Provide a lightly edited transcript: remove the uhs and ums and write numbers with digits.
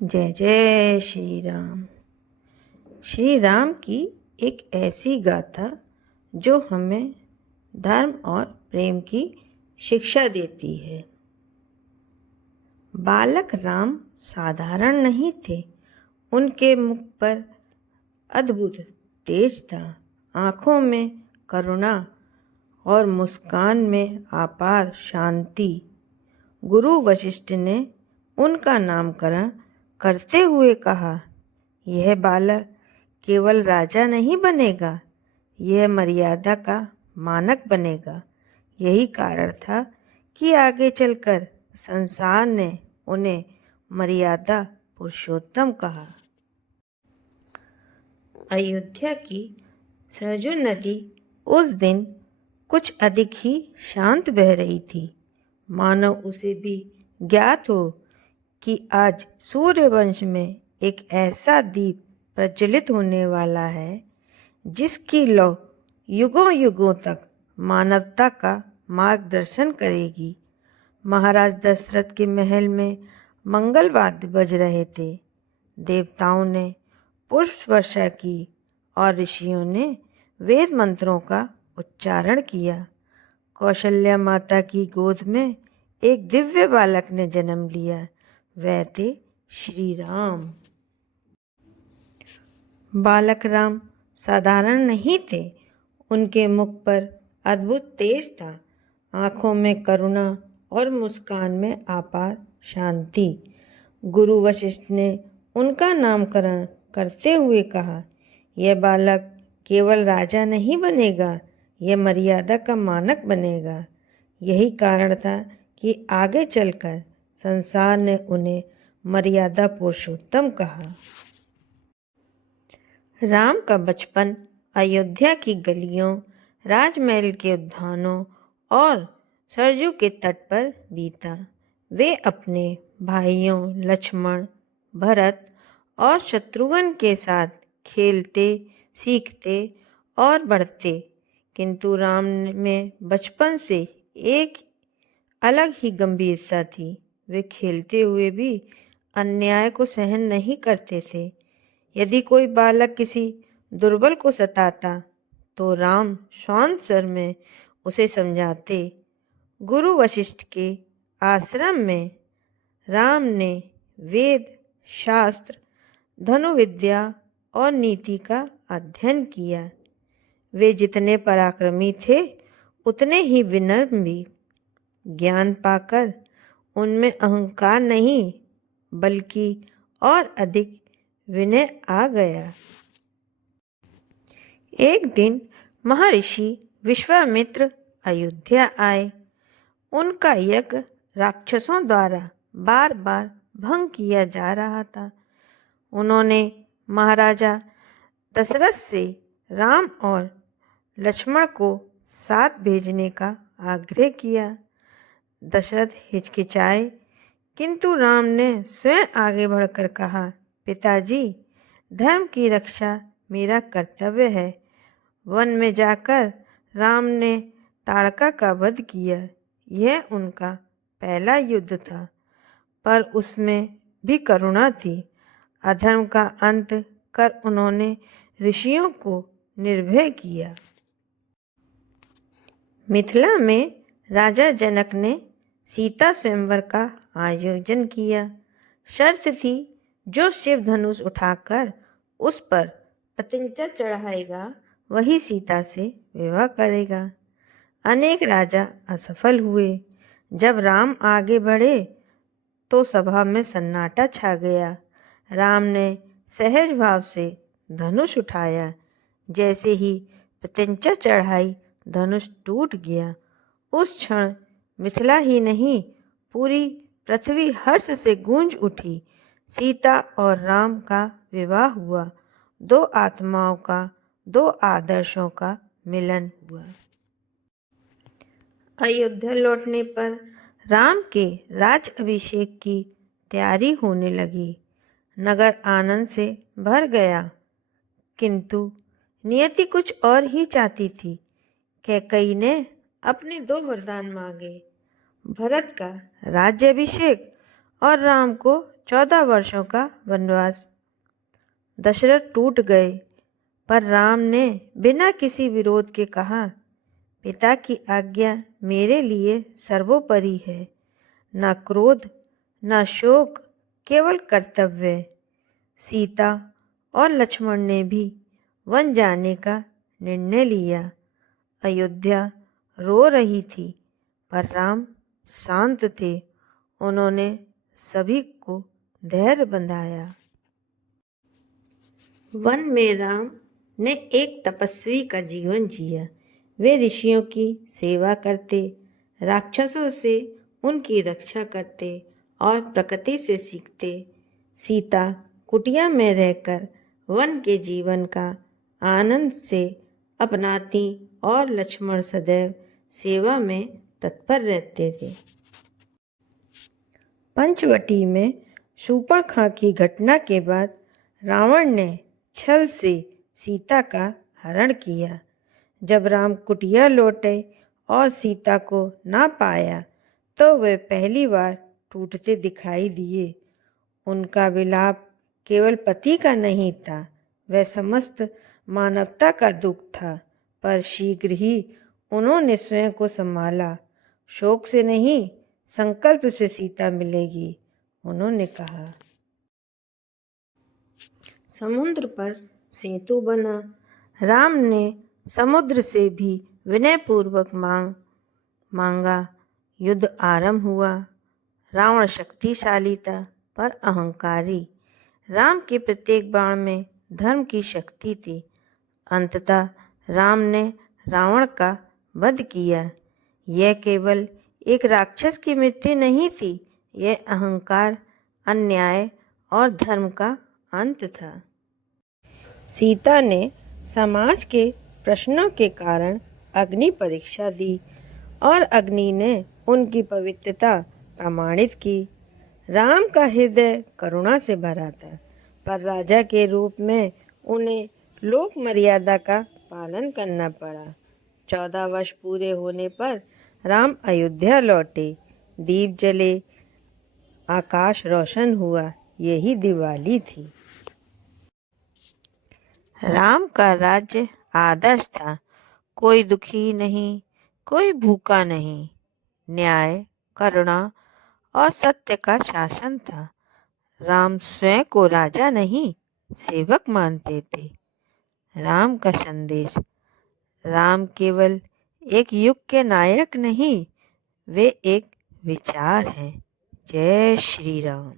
जय जय श्री राम। श्री राम की एक ऐसी गाथा जो हमें धर्म और प्रेम की शिक्षा देती है। बालक राम साधारण नहीं थे। उनके मुख पर अद्भुत तेज था, आँखों में करुणा और मुस्कान में अपार शांति। गुरु वशिष्ठ ने उनका नामकरण करते हुए कहा, यह बालक केवल राजा नहीं बनेगा, यह मर्यादा का मानक बनेगा। यही कारण था कि आगे चलकर संसार ने उन्हें मर्यादा पुरुषोत्तम कहा। अयोध्या की सरजू नदी उस दिन कुछ अधिक ही शांत बह रही थी, मानो उसे भी ज्ञात हो कि आज सूर्यवंश में एक ऐसा दीप प्रज्वलित होने वाला है जिसकी लौ युगों युगों तक मानवता का मार्गदर्शन करेगी। महाराज दशरथ के महल में मंगल वाद्य बज रहे थे। देवताओं ने पुष्प वर्षा की और ऋषियों ने वेद मंत्रों का उच्चारण किया। कौशल्या माता की गोद में एक दिव्य बालक ने जन्म लिया। वह थे श्री राम। बालक राम साधारण नहीं थे। उनके मुख पर अद्भुत तेज था, आँखों में करुणा और मुस्कान में अपार शांति। गुरु वशिष्ठ ने उनका नामकरण करते हुए कहा, यह बालक केवल राजा नहीं बनेगा, यह मर्यादा का मानक बनेगा। यही कारण था कि आगे चलकर संसार ने उन्हें मर्यादा पुरुषोत्तम कहा। राम का बचपन अयोध्या की गलियों, राजमहल के उद्यानों और सरजू के तट पर बीता। वे अपने भाइयों लक्ष्मण, भरत और शत्रुघ्न के साथ खेलते, सीखते और बढ़ते। किंतु राम में बचपन से एक अलग ही गंभीरता थी। वे खेलते हुए भी अन्याय को सहन नहीं करते थे। यदि कोई बालक किसी दुर्बल को सताता तो राम शांत स्वर में उसे समझाते। गुरु वशिष्ठ के आश्रम में राम ने वेद, शास्त्र, धनुर्विद्या और नीति का अध्ययन किया। वे जितने पराक्रमी थे उतने ही विनम्र भी। ज्ञान पाकर उनमें अहंकार नहीं बल्कि और अधिक विनय आ गया। एक दिन महर्षि विश्वामित्र अयोध्या आए। उनका यज्ञ राक्षसों द्वारा बार बार भंग किया जा रहा था। उन्होंने महाराजा दशरथ से राम और लक्ष्मण को साथ भेजने का आग्रह किया। दशरथ हिचकिचाए, किंतु राम ने स्वयं आगे बढ़कर कहा, पिताजी, धर्म की रक्षा मेरा कर्तव्य है। वन में जाकर राम ने ताड़का का वध किया। यह उनका पहला युद्ध था, पर उसमें भी करुणा थी। अधर्म का अंत कर उन्होंने ऋषियों को निर्भय किया। मिथिला में राजा जनक ने सीता स्वयंवर का आयोजन किया। शर्त थी, जो शिव धनुष उठाकर उस पर पतंगा चढ़ाएगा वही सीता से विवाह करेगा। अनेक राजा असफल हुए। जब राम आगे बढ़े तो सभा में सन्नाटा छा गया। राम ने सहज भाव से धनुष उठाया। जैसे ही पतंगा चढ़ाई, धनुष टूट गया। उस क्षण मिथिला ही नहीं, पूरी पृथ्वी हर्ष से गूंज उठी। सीता और राम का विवाह हुआ। दो आत्माओं का, दो आदर्शों का मिलन हुआ। अयोध्या लौटने पर राम के राज अभिषेक की तैयारी होने लगी। नगर आनंद से भर गया, किंतु नियति कुछ और ही चाहती थी। कैकेयी ने अपने दो वरदान मांगे, भरत का राज्याभिषेक और राम को 14 वर्षों का वनवास। दशरथ टूट गए, पर राम ने बिना किसी विरोध के कहा, पिता की आज्ञा मेरे लिए सर्वोपरि है। न क्रोध, न शोक, केवल कर्तव्य। सीता और लक्ष्मण ने भी वन जाने का निर्णय लिया। अयोध्या रो रही थी, पर राम शांत थे। उन्होंने सभी को धैर्य बंधाया। वन में राम ने एक तपस्वी का जीवन जिया। वे ऋषियों की सेवा करते, राक्षसों से उनकी रक्षा करते और प्रकृति से सीखते। सीता कुटिया में रहकर वन के जीवन का आनंद से अपनाती और लक्ष्मण सदैव सेवा में तत्पर रहते थे। पंचवटी में शूर्पणखा की घटना के बाद रावण ने छल से सीता का हरण किया। जब राम कुटिया लौटे और सीता को ना पाया तो वे पहली बार टूटते दिखाई दिए। उनका विलाप केवल पति का नहीं था, वह समस्त मानवता का दुख था। पर शीघ्र ही उन्होंने स्वयं को संभाला। शोक से नहीं, संकल्प से सीता मिलेगी, उन्होंने कहा। समुद्र पर सेतु बना। राम ने समुद्र से भी विनयपूर्वक मांगा। युद्ध आरंभ हुआ। रावण शक्तिशाली था, पर अहंकारी। राम के प्रत्येक बाण में धर्म की शक्ति थी। अंततः राम ने रावण का वध किया। यह केवल एक राक्षस की मृत्यु नहीं थी, यह अहंकार, अन्याय और धर्म का अंत था। सीता ने समाज के प्रश्नों के कारण अग्नि परीक्षा दी और अग्नि ने उनकी पवित्रता प्रमाणित की। राम का हृदय करुणा से भरा था, पर राजा के रूप में उन्हें लोक मर्यादा का पालन करना पड़ा। 14 वर्ष पूरे होने पर राम अयोध्या लौटे। दीप जले, आकाश रोशन हुआ। यही दिवाली थी। राम का राज्य आदर्श था। कोई दुखी नहीं, कोई भूखा नहीं। न्याय, करुणा और सत्य का शासन था। राम स्वयं को राजा नहीं, सेवक मानते थे। राम का संदेश। राम केवल एक युग के नायक नहीं, वे एक विचार हैं। जय श्री राम।